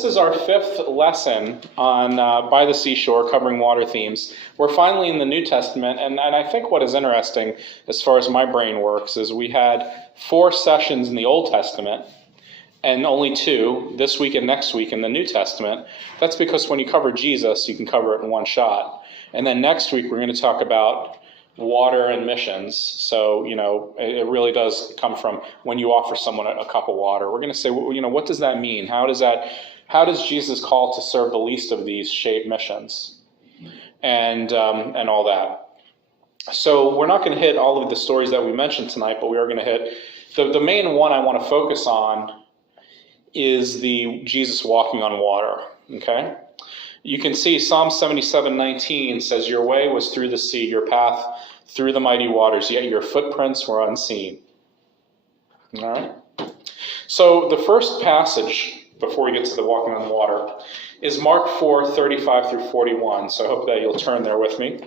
This is our fifth lesson on By the Seashore, covering water themes. We're finally in the New Testament, and I think what is interesting, as far as my brain works, is we had 4 sessions in the Old Testament, and only 2, this week and next week, in the New Testament. That's because when you cover Jesus, you can cover it in one shot. And then next week, we're going to talk about water and missions. So, it really does come from when you offer someone a cup of water. We're going to say, what does that mean? How does Jesus call to serve the least of these shape missions? And all that. So we're not going to hit all of the stories that we mentioned tonight, but we are going to hit the main one I want to focus on is the Jesus walking on water. Okay? You can see Psalm 77:19 says, "Your way was through the sea, your path through the mighty waters, yet your footprints were unseen." All right? So the first passage, before we get to the walking on water, is Mark 4:35 through 41. So I hope that you'll turn there with me.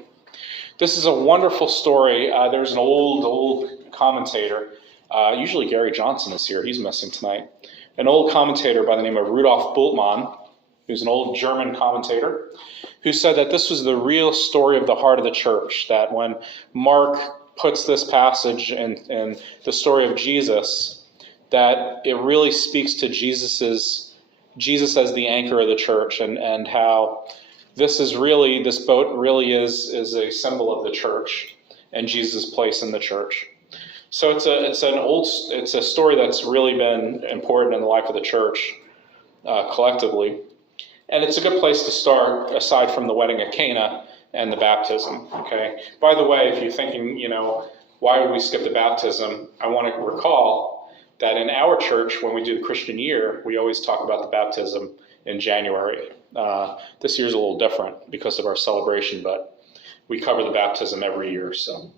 This is a wonderful story. There's an old commentator. Usually Gary Johnson is here. He's missing tonight. An old commentator by the name of Rudolf Bultmann, who's an old German commentator, who said that this was the real story of the heart of the church, that when Mark puts this passage in the story of Jesus, that it really speaks to Jesus as the anchor of the church, and how this boat really is a symbol of the church and Jesus' place in the church. So it's a story that's really been important in the life of the church collectively. And it's a good place to start, aside from the wedding at Cana and the baptism. Okay. By the way, if you're thinking, why would we skip the baptism? I want to recall that in our church, when we do the Christian year, we always talk about the baptism in January. This year's a little different because of our celebration, but we cover the baptism every year. So,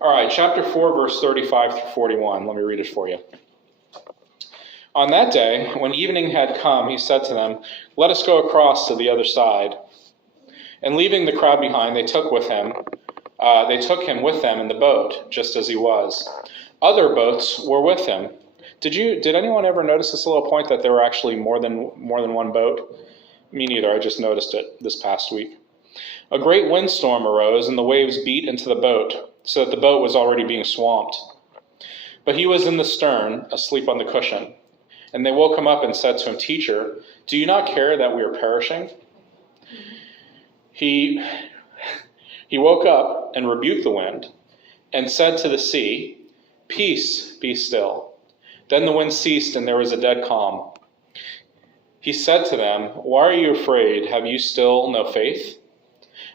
all right, chapter 4, verse 35 through 41. Let me read it for you. On that day, when evening had come, he said to them, "Let us go across to the other side." And leaving the crowd behind, they took him with them in the boat, just as he was. Other boats were with him. Did anyone ever notice this little point, that there were actually more than one boat? Me neither. I just noticed it this past week. A great windstorm arose, and the waves beat into the boat, so that the boat was already being swamped. But he was in the stern, asleep on the cushion. And they woke him up and said to him, "Teacher, do you not care that we are perishing?" He woke up and rebuked the wind and said to the sea, "Peace, be still." Then the wind ceased and there was a dead calm. He said to them, "Why are you afraid? Have you still no faith?"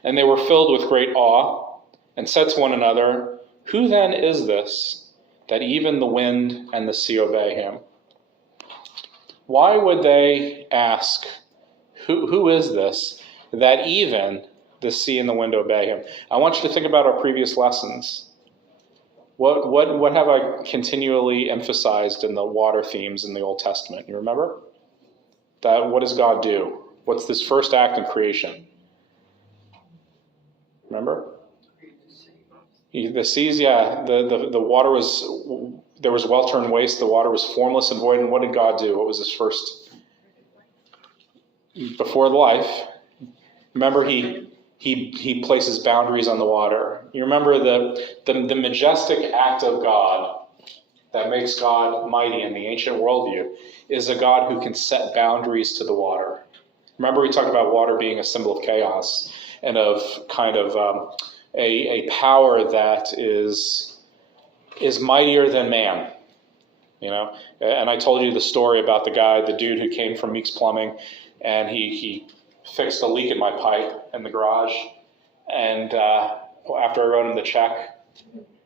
And they were filled with great awe and said to one another, "Who then is this, that even the wind and the sea obey him?" Why would they ask, who is this, that even the sea and the wind obey him? I want you to think about our previous lessons. What have I continually emphasized in the water themes in the Old Testament? You remember? That what does God do? What's this first act in creation? Remember? The seas, the water was... There was welter and waste. The water was formless and void. And what did God do? What was his first? Before life, remember he places boundaries on the water. You remember the majestic act of God that makes God mighty in the ancient worldview is a God who can set boundaries to the water. Remember we talked about water being a symbol of chaos and of kind of a power that is mightier than man, And I told you the story about the dude who came from Meeks Plumbing, and he fixed a leak in my pipe in the garage. And after I wrote him the check,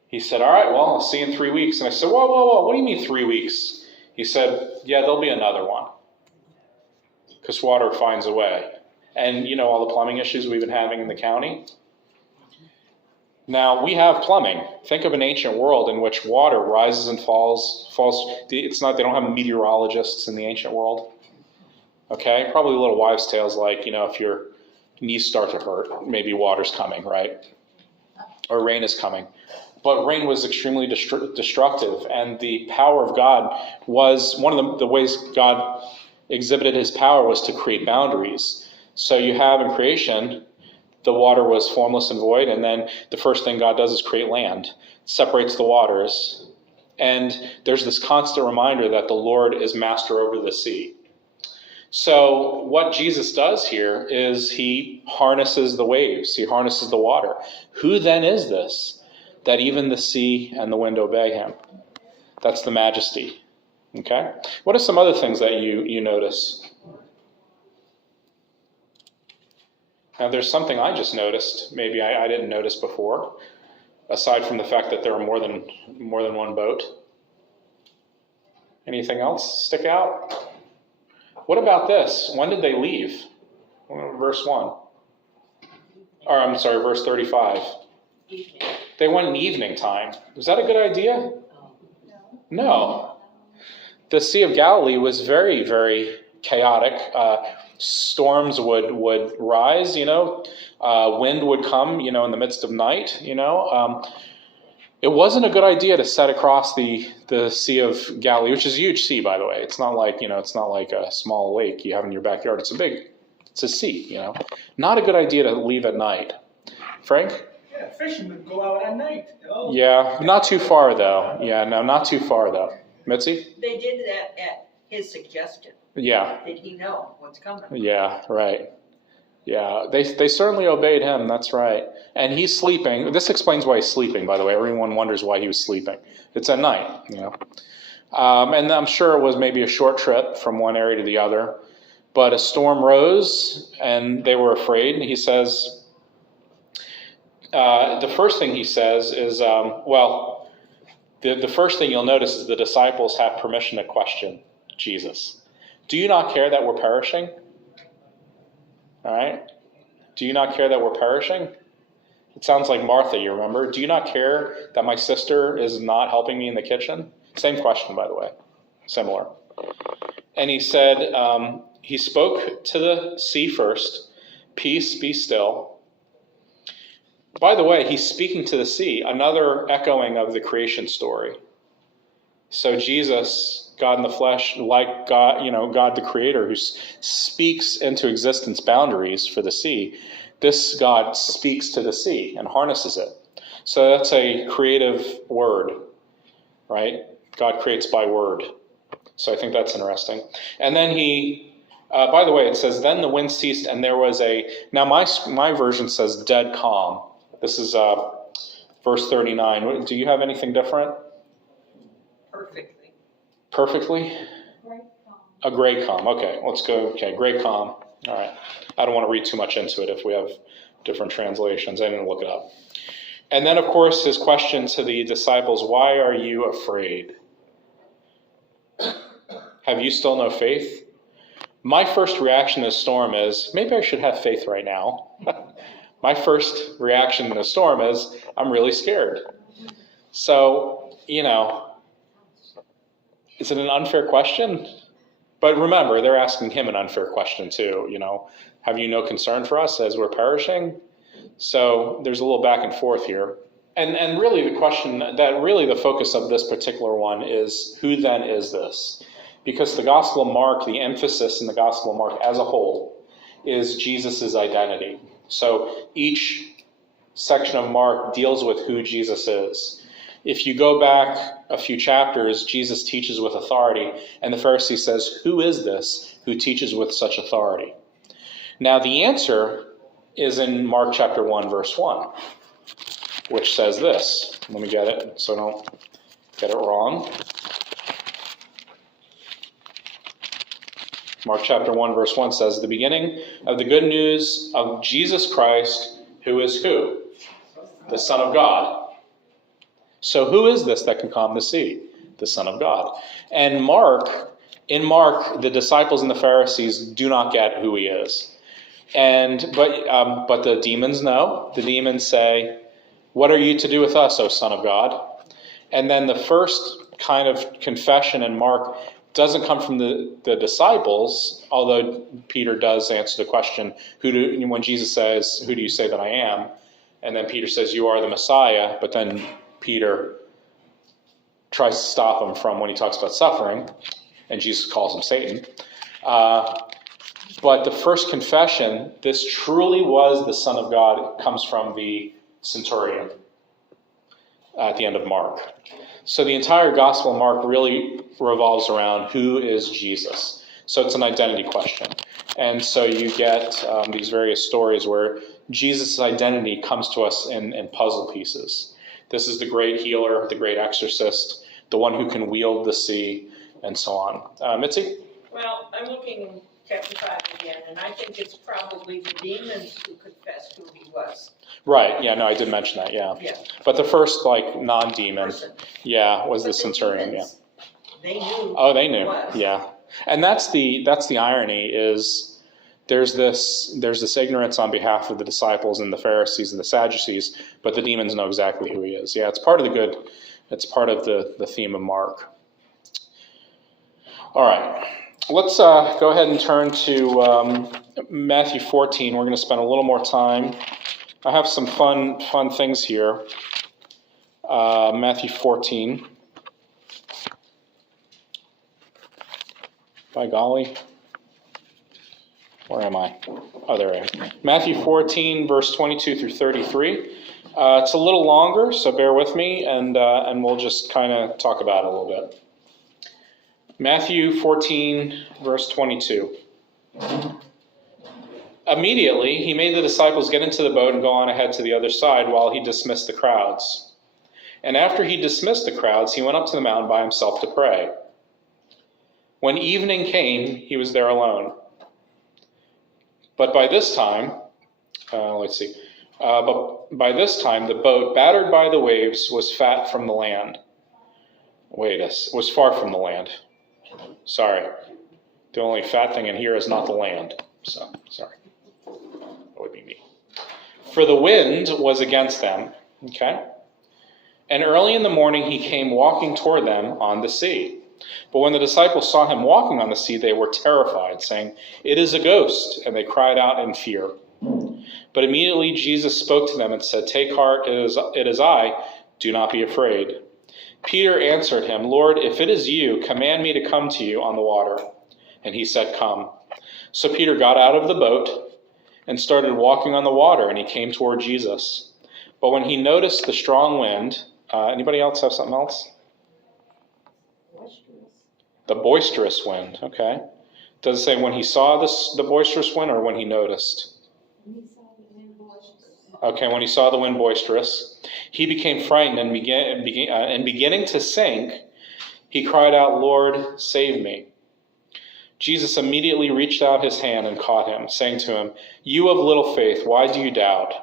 he said, "All right, well, I'll see you in 3 weeks." And I said, whoa, what do you mean 3 weeks? He said, "Yeah, there'll be another one, because water finds a way." And all the plumbing issues we've been having in the county. Now, we have plumbing. Think of an ancient world in which water rises and falls. It's not, they don't have meteorologists in the ancient world. Okay? Probably little wives' tales like, if your knees start to hurt, maybe water's coming, right? Or rain is coming. But rain was extremely destructive, and the power of God was one of the ways God exhibited his power was to create boundaries. So you have in creation, the water was formless and void, and then the first thing God does is create land, separates the waters, and there's this constant reminder that the Lord is master over the sea. So what Jesus does here is he harnesses the waves, he harnesses the water. Who then is this, that even the sea and the wind obey him? That's the majesty. Okay? What are some other things that you notice? Now, there's something I just noticed, maybe I didn't notice before, aside from the fact that there are more than one boat. Anything else stick out? What about this? When did they leave? Verse 1. Or, I'm sorry, verse 35. They went in evening time. Was that a good idea? No. The Sea of Galilee was very, very chaotic. Storms would rise, wind would come, in the midst of night, It wasn't a good idea to set across the Sea of Galilee, which is a huge sea, by the way. It's not like, it's not like a small lake you have in your backyard. It's a sea, Not a good idea to leave at night. Frank? Yeah, fishing would go out at night. Yeah, not too far, though. Yeah, no, not too far, though. Mitzi? They did that at his suggestion. Yeah. Did he know what's coming? Yeah, right. Yeah, they certainly obeyed him, that's right. And he's sleeping. This explains why he's sleeping, by the way. Everyone wonders why he was sleeping. It's at night, And I'm sure it was maybe a short trip from one area to the other. But a storm rose, and they were afraid. And he says, the first thing he says is, the first thing you'll notice is the disciples have permission to question Jesus. Do you not care that we're perishing? All right? Do you not care that we're perishing? It sounds like Martha, you remember? Do you not care that my sister is not helping me in the kitchen? Same question, by the way. Similar. And he said, he spoke to the sea first, peace, be still. By the way, he's speaking to the sea, another echoing of the creation story. So Jesus, God in the flesh, like God, God the Creator, who speaks into existence boundaries for the sea, this God speaks to the sea and harnesses it. So that's a creative word, right? God creates by word. So I think that's interesting. And then by the way, it says, then the wind ceased and there was now my version says dead calm. This is verse 39. Do you have anything different? Perfectly. Perfectly? Great calm. A great calm. Okay, let's go. Okay, great calm. All right. I don't want to read too much into it if we have different translations. I didn't look it up. And then, of course, his question to the disciples, why are you afraid? Have you still no faith? My first reaction to the storm is, maybe I should have faith right now. My first reaction to the storm is, I'm really scared. So, is it an unfair question? But remember, they're asking him an unfair question too. Have you no concern for us as we're perishing? So there's a little back and forth here. And really the question, the focus of this particular one is, who then is this? Because the Gospel of Mark, the emphasis in the Gospel of Mark as a whole is Jesus' identity. So each section of Mark deals with who Jesus is. If you go back a few chapters, Jesus teaches with authority, and the Pharisee says, who is this who teaches with such authority? Now the answer is in Mark chapter 1, verse 1, which says this. Let me get it so I don't get it wrong. Mark chapter 1, verse 1 says, the beginning of the good news of Jesus Christ, who is who? The Son of God. So who is this that can calm the sea? The Son of God. And in Mark, the disciples and the Pharisees do not get who he is. But the demons know. The demons say, what are you to do with us, O Son of God? And then the first kind of confession in Mark doesn't come from the disciples, although Peter does answer the question, when Jesus says, who do you say that I am? And then Peter says, you are the Messiah. But then Peter tries to stop him from when he talks about suffering, and Jesus calls him Satan. But the first confession, this truly was the Son of God, comes from the centurion at the end of Mark. So the entire Gospel of Mark really revolves around who is Jesus. So it's an identity question. And so you get these various stories where Jesus' identity comes to us in puzzle pieces. This is the great healer, the great exorcist, the one who can wield the sea, and so on. Mitzi? Well, I'm looking in chapter 5 again, and I think it's probably the demons who confessed who he was. Right, yeah, no, I did mention that, yeah. Yeah. But the first, non-demon, Person. yeah, was But the centurion, demons, they knew. Oh, they who he knew, was. yeah. And that's the irony is there's this ignorance on behalf of the disciples and the Pharisees and the Sadducees, but the demons know exactly who he is. Yeah, it's part of the theme of Mark. All right, let's go ahead and turn to Matthew 14. We're going to spend a little more time. I have some fun things here. Matthew 14. By golly. Where am I? Oh, there I am. Matthew 14, verse 22 through 33. It's a little longer, so bear with me, and we'll just kind of talk about it a little bit. Matthew 14, verse 22. Immediately, he made the disciples get into the boat and go on ahead to the other side while he dismissed the crowds. And after he dismissed the crowds, he went up to the mountain by himself to pray. When evening came, he was there alone. But by this time, the boat, battered by the waves, was far from the land. Sorry. The only fat thing in here is not the land. So, sorry. That would be me. For the wind was against them. Okay? And early in the morning he came walking toward them on the sea. But when the disciples saw him walking on the sea, they were terrified, saying, "It is a ghost," and they cried out in fear. But immediately Jesus spoke to them and said, "Take heart, it is I, do not be afraid." Peter answered him, "Lord, if it is you, command me to come to you on the water." And he said, "Come." So Peter got out of the boat and started walking on the water, and he came toward Jesus. But when he noticed the strong wind, anybody else have something else? The boisterous wind, okay. Does it say when he saw the boisterous wind or when he noticed? Okay, when he saw the wind boisterous, he became frightened and beginning to sink, he cried out, "Lord, save me." Jesus immediately reached out his hand and caught him, saying to him, "You of little faith, why do you doubt?"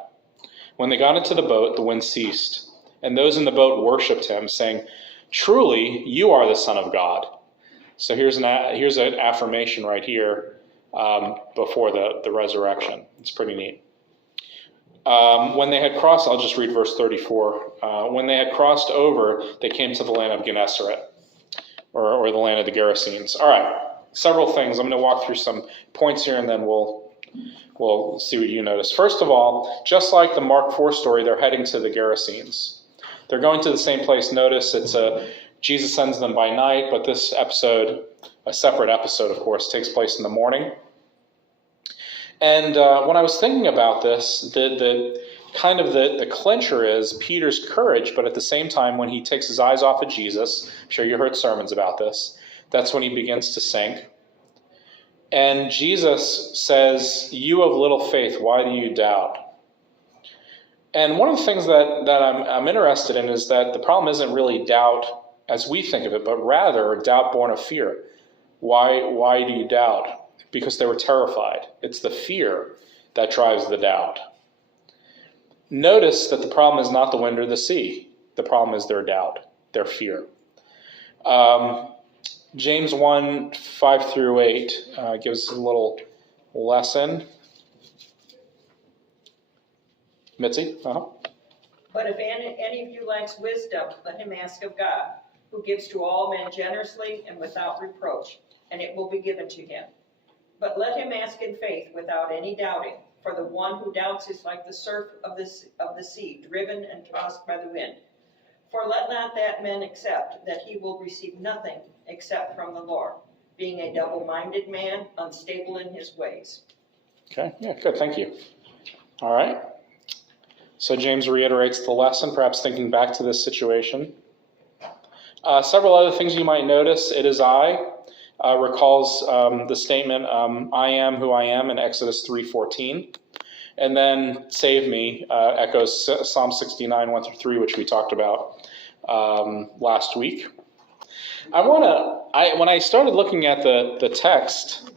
When they got into the boat, the wind ceased, and those in the boat worshipped him, saying, "Truly, you are the Son of God." So here's an affirmation right here before the resurrection. It's pretty neat. When they had crossed, I'll just read verse 34. When they had crossed over, they came to the land of Gennesaret, or the land of the Gerasenes. All right, several things. I'm going to walk through some points here, and then we'll see what you notice. First of all, just like the Mark 4 story, they're heading to the Gerasenes. They're going to the same place. Notice Jesus sends them by night, but this episode, a separate episode, of course, takes place in the morning. And when I was thinking about this, the clincher is Peter's courage, but at the same time, when he takes his eyes off of Jesus, I'm sure you heard sermons about this, that's when he begins to sink. And Jesus says, "You of little faith, why do you doubt?" And one of the things that I'm interested in is that the problem isn't really doubt as we think of it, but rather doubt born of fear. Why do you doubt? Because they were terrified. It's the fear that drives the doubt. Notice that the problem is not the wind or the sea. The problem is their doubt, their fear. James 1, 5 through 8 gives a little lesson. Mitzi? But if any of you lacks wisdom, let him ask of God, who gives to all men generously and without reproach, and it will be given to him. But let him ask in faith without any doubting, for the one who doubts is like the surf of the sea, driven and tossed by the wind. For let not that man accept that he will receive nothing except from the Lord, being a double-minded man, unstable in his ways. Okay, yeah, good, thank you. All right. So James reiterates the lesson, perhaps thinking back to this situation. Several other things you might notice. It is I. Recalls the statement, I am who I am in Exodus 3:14. And then save me echoes Psalm 69, 1 through 3, which we talked about last week. When I started looking at the text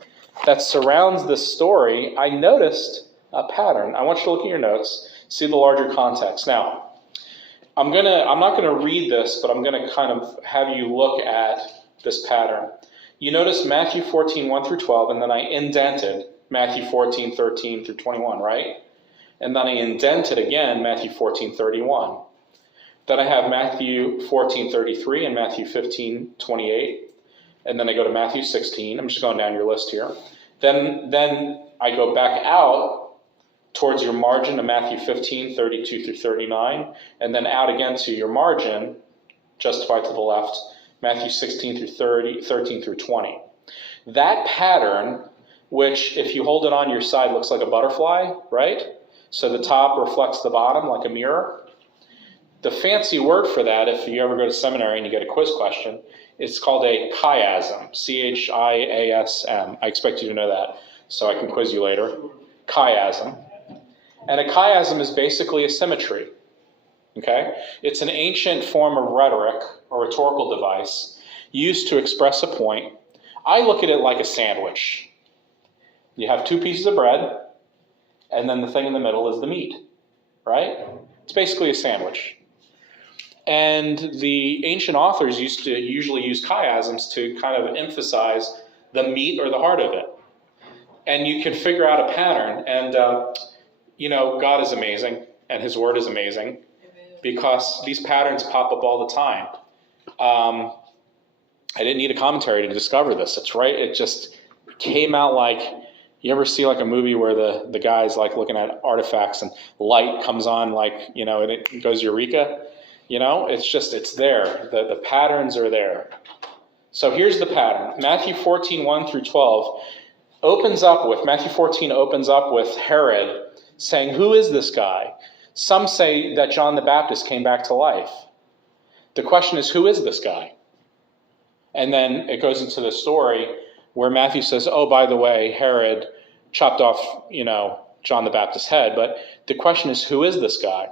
that surrounds this story, I noticed a pattern. I want you to look at your notes, see the larger context. Now, I'm not gonna read this, but I'm gonna kind of have you look at this pattern. You notice Matthew 14, 1 through 12, and then I indented Matthew 14, 13 through 21, right? And then I indented again Matthew 14, 31. Then I have Matthew 14, 33 and Matthew 15, 28. And then I go to Matthew 16. I'm just going down your list here. Then I go back out towards your margin to Matthew 15, 32 through 39. And then out again to your margin, justified to the left, Matthew 16 through 30, 13 through 20. That pattern, which if you hold it on your side looks like a butterfly, right? So the top reflects the bottom like a mirror. The fancy word for that, if you ever go to seminary and you get a quiz question, it's called a chiasm, C-H-I-A-S-M. I expect you to know that, so I can quiz you later. Chiasm. And a chiasm is basically a symmetry. Okay? It's an ancient form of rhetoric or rhetorical device used to express a point. I look at it like a sandwich. You have two pieces of bread, and then the thing in the middle is the meat, right? It's basically a sandwich. And the ancient authors used to usually use chiasms to kind of emphasize the meat or the heart of it. And you can figure out a pattern. And, God is amazing, and his word is amazing, because these patterns pop up all the time. I didn't need a commentary to discover this. It's right. It just came out like, you ever see like a movie where the guy's like looking at artifacts and light comes on like, and it goes eureka? It's there. The patterns are there. So here's the pattern. Matthew 14, 1 through 12 Matthew 14 opens up with Herod saying, who is this guy? Some say that John the Baptist came back to life. The question is, who is this guy? And then it goes into the story where Matthew says, oh, by the way, Herod chopped off, John the Baptist's head. But the question is, who is this guy?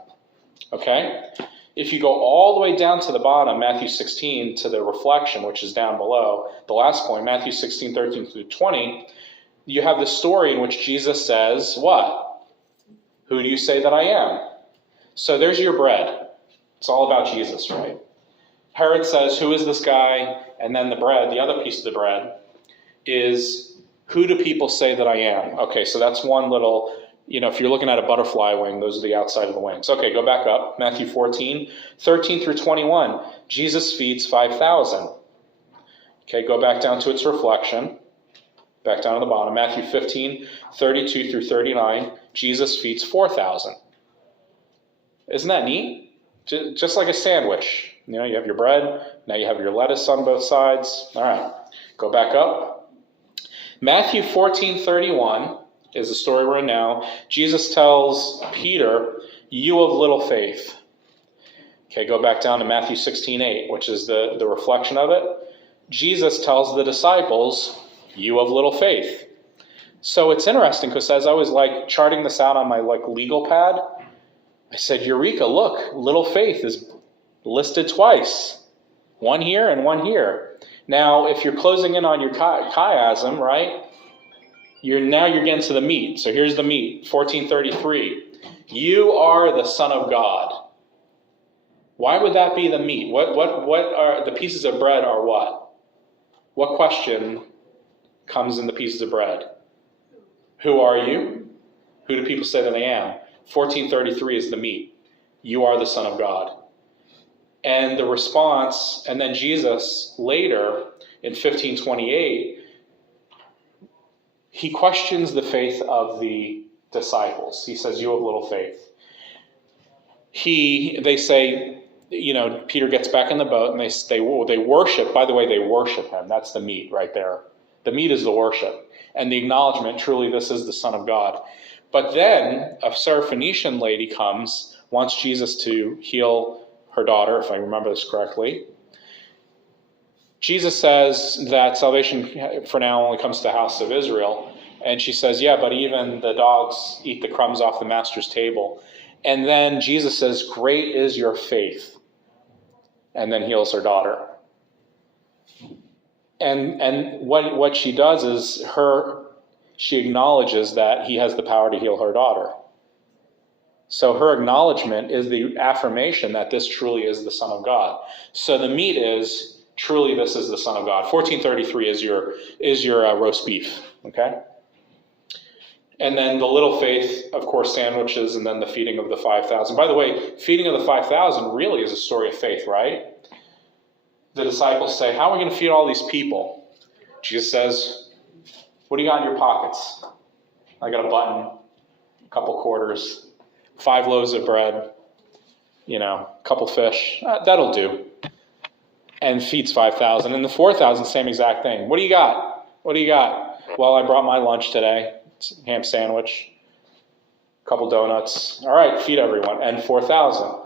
Okay? If you go all the way down to the bottom, Matthew 16, to the reflection, which is down below, the last point, Matthew 16, 13 through 20, you have the story in which Jesus says, what? Who do you say that I am? So there's your bread. It's all about Jesus, right? Herod says, who is this guy? And then the bread, the other piece of the bread, is who do people say that I am? Okay, so that's one little, if you're looking at a butterfly wing, those are the outside of the wings. Okay, go back up. Matthew 14, 13 through 21. Jesus feeds 5,000. Okay, go back down to its reflection. Back down to the bottom. Matthew 15, 32 through 39. Jesus feeds 4,000. Isn't that neat? Just like a sandwich. You have your bread. Now you have your lettuce on both sides. All right, go back up. Matthew 14, 31 is the story we're in now. Jesus tells Peter, you of little faith. Okay, go back down to Matthew 16, 8, which is the reflection of it. Jesus tells the disciples, you of little faith. So it's interesting because as I was charting this out on my legal pad, I said, Eureka, look, little faith is listed twice. One here and one here. Now, if you're closing in on your chiasm, right, you're getting to the meat. So here's the meat, 1433. You are the Son of God. Why would that be the meat? What are the pieces of bread are what? What question comes in the pieces of bread? Who are you? Who do people say that I am? 1433 is the meat. You are the Son of God. And the response, and then Jesus later in 1528, he questions the faith of the disciples. He says, you have little faith. They say, Peter gets back in the boat and they worship. By the way, they worship him. That's the meat right there. The meat is the worship and the acknowledgement, truly this is the Son of God. But then a Syrophoenician lady comes, wants Jesus to heal her daughter, if I remember this correctly. Jesus says that salvation for now only comes to the house of Israel. And she says, yeah, but even the dogs eat the crumbs off the master's table. And then Jesus says, great is your faith. And then heals her daughter. And what she does is she acknowledges that he has the power to heal her daughter. So her acknowledgement is the affirmation that this truly is the Son of God. So the meat is, truly this is the Son of God. 1433 is your roast beef, okay? And then the little faith, of course, sandwiches, and then the feeding of the 5,000. By the way, feeding of the 5,000 really is a story of faith, right? The disciples say, how are we going to feed all these people? Jesus says, what do you got in your pockets? I got a button, a couple quarters, 5 loaves of bread, a couple fish. That'll do. And feeds 5,000. And the 4,000, same exact thing. What do you got? What do you got? Well, I brought my lunch today. It's a ham sandwich, a couple donuts. All right, feed everyone. And 4,000.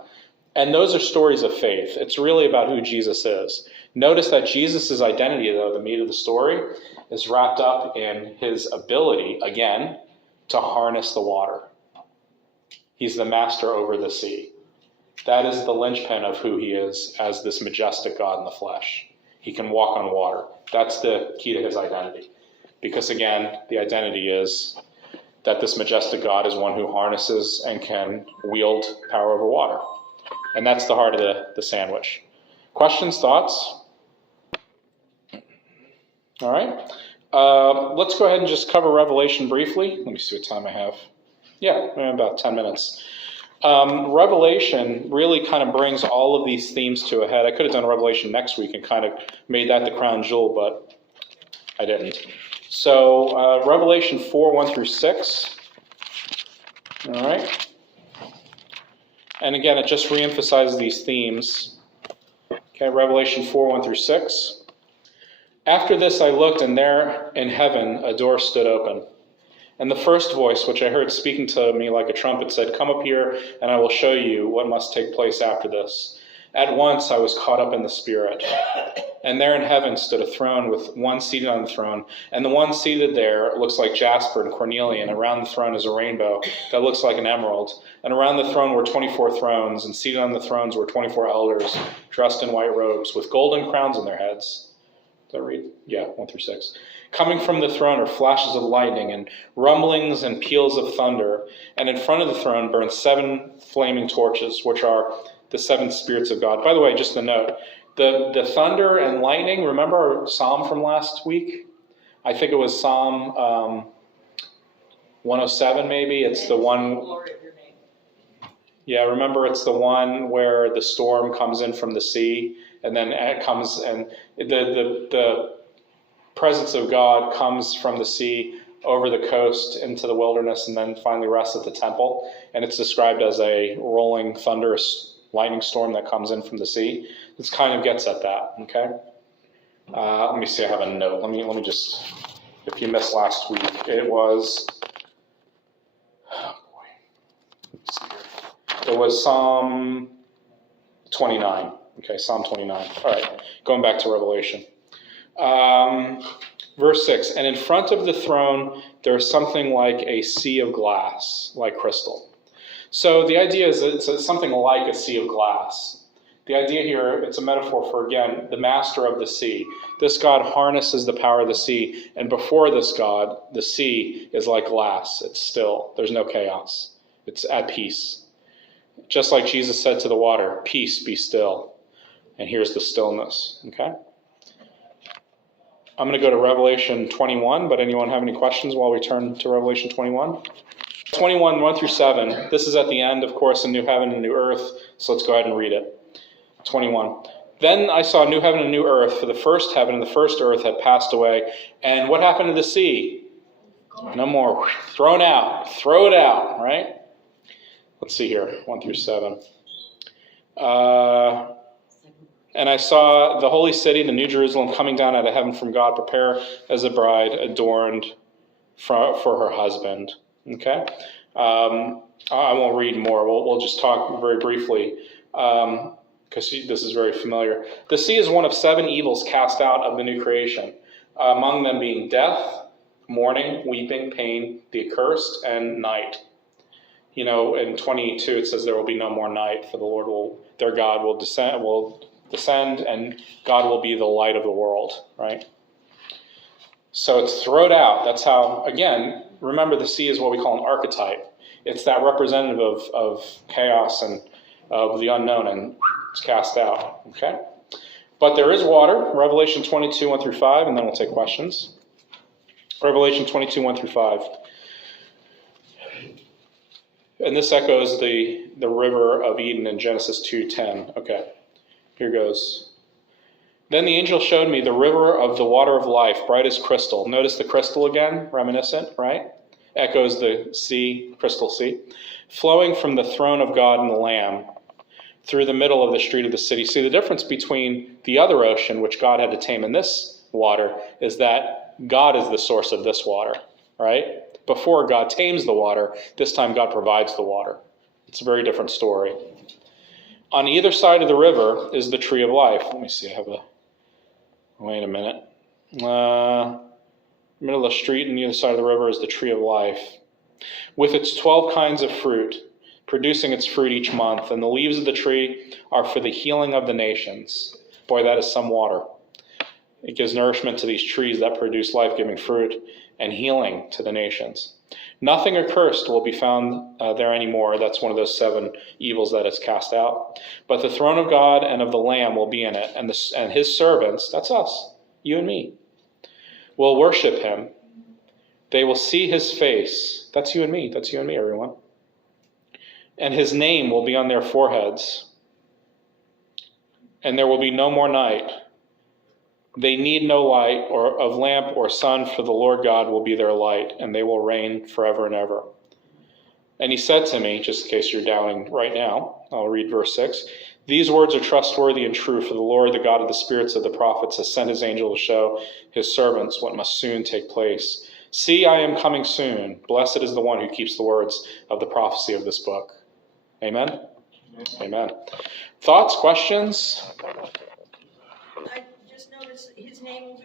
And those are stories of faith. It's really about who Jesus is. Notice that Jesus' identity, though, the meat of the story, is wrapped up in his ability, again, to harness the water. He's the master over the sea. That is the linchpin of who he is as this majestic God in the flesh. He can walk on water. That's the key to his identity. Because, again, the identity is that this majestic God is one who harnesses and can wield power over water. And that's the heart of the sandwich. Questions, thoughts? All right. Let's go ahead and just cover Revelation briefly. Let me see what time I have. Yeah, about 10 minutes. Revelation really kind of brings all of these themes to a head. I could have done Revelation next week and kind of made that the crown jewel, but I didn't. So Revelation 4, 1 through 6. All right. And again, it just reemphasizes these themes. Okay, Revelation 4, 1 through 6. After this I looked, and there in heaven a door stood open. And the first voice, which I heard speaking to me like a trumpet, said, come up here, and I will show you what must take place after this. At once I was caught up in the Spirit. And there in heaven stood a throne with one seated on the throne. And the one seated there looks like jasper and cornelian. Around the throne is a rainbow that looks like an emerald. And around the throne were 24 thrones, and seated on the thrones were 24 elders, dressed in white robes, with golden crowns on their heads. Did I read? Yeah, 1 through 6. Coming from the throne are flashes of lightning and rumblings and peals of thunder. And in front of the throne burn 7 flaming torches, which are the 7 spirits of God. By the way, just a note, the thunder and lightning, remember our psalm from last week? I think it was Psalm 107 maybe. It's the one. Yeah, remember it's the one where the storm comes in from the sea, and then it comes, and the presence of God comes from the sea over the coast into the wilderness, and then finally rests at the temple. And it's described as a rolling, thunderous lightning storm that comes in from the sea. This kind of gets at that, okay? Let me see, I have a note. Let me just, if you missed last week, it was, it was Psalm 29. Okay, Psalm 29. All right, going back to Revelation. Verse 6, and in front of the throne, there's something like a sea of glass, like crystal. So the idea is that it's something like a sea of glass. The idea here, it's a metaphor for, again, the master of the sea. This God harnesses the power of the sea, and before this God, the sea is like glass. It's still. There's no chaos. It's at peace. Just like Jesus said to the water, peace, be still. And here's the stillness, okay? I'm going to go to Revelation 21, but anyone have any questions while we turn to Revelation 21? 21, 1 through 7. This is at the end, of course, a new heaven and new earth, so let's go ahead and read it. 21. Then I saw a new heaven and new earth, for the first heaven and the first earth had passed away. And what happened to the sea? No more. Thrown out. Throw it out, right? Let's see here, 1 through 7. And I saw the holy city, the New Jerusalem, coming down out of heaven from God, prepare as a bride adorned for her husband. Okay? I won't read more. We'll just talk very briefly, because this is very familiar. The sea is one of 7 evils cast out of the new creation, among them being death, mourning, weeping, pain, the accursed, and night. You know, in 22 it says there will be no more night, for the Lord their God will descend, and God will be the light of the world, right? So it's thrown out. That's how, again, remember the sea is what we call an archetype. It's that representative of chaos and of the unknown, and it's cast out, okay? But there is water, Revelation 22, 1 through 5, and then we'll take questions. Revelation 22, 1 through 5. And this echoes the river of Eden in Genesis 2:10. Okay, here goes. Then the angel showed me the river of the water of life, bright as crystal. Notice the crystal again, reminiscent, right? Echoes the sea, crystal sea. Flowing from the throne of God and the Lamb through the middle of the street of the city. See, the difference between the other ocean, which God had to tame, and this water, is that God is the source of this water, right? Before God tames the water, this time God provides the water. It's a very different story. On either side of the river is the tree of life. Let me see, wait a minute. Middle of the street and the other side of the river is the tree of life, with its 12 kinds of fruit, producing its fruit each month. And the leaves of the tree are for the healing of the nations. Boy, that is some water. It gives nourishment to these trees that produce life-giving fruit and healing to the nations. Nothing accursed will be found there anymore. That's one of those 7 evils that is cast out. But the throne of God and of the Lamb will be in it, and his servants, that's us, you and me, will worship him. They will see his face. That's you and me, everyone. And his name will be on their foreheads. And there will be no more night. They need no light or of lamp or sun, for the Lord God will be their light, and they will reign forever and ever. And he said to me, just in case you're doubting right now, I'll read verse 6. These words are trustworthy and true, for the Lord, the God of the spirits of the prophets, has sent his angel to show his servants what must soon take place. See, I am coming soon. Blessed is the one who keeps the words of the prophecy of this book. Amen? Amen. Thoughts, questions? I just noticed his name will be